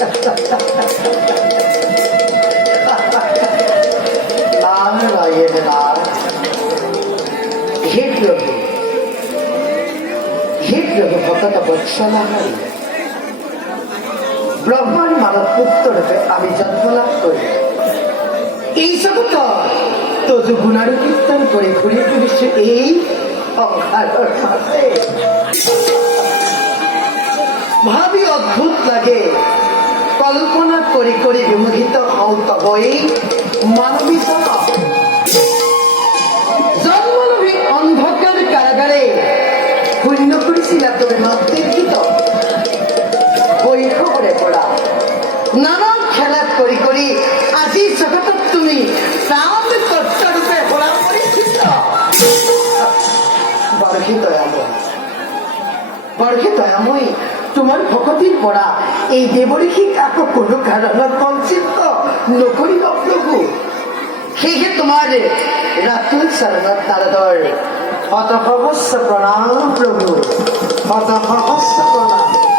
हे प्रभु भगत बत्सला ब्रह्मांड मानव पुत्र रूपे आमी जन्म लाभ करी এই জগত তজু গুণারু কীর্তন করে ঘুরে ফিরেছে এই সংসারের মাঝে। ভাবি অদ্ভুত লাগে, কল্পনা করে করে বিমোহিত হও তব এই মানবী জগৎ। জন্মলভী অন্ধকার কারাগারে শূন্য করেছিল তুমি নর্তকীত বৈঠকরে পড়া নানা খেলা করি করি আজি জগতত তুমি প্রাণ কর্তা রূপে পড়া পরিচিত। বর্ষে দয়াময়ী তোমার ভকতির পড়া এই দেবঋষি কাকো কোনো কারণত বঞ্চিত নকরিব প্রভু। সেয়ে তোমার রাতুল চরণত নারদৰ শত সহস্ৰ প্ৰণাম প্ৰভু, শত সহস্ৰ প্ৰণাম।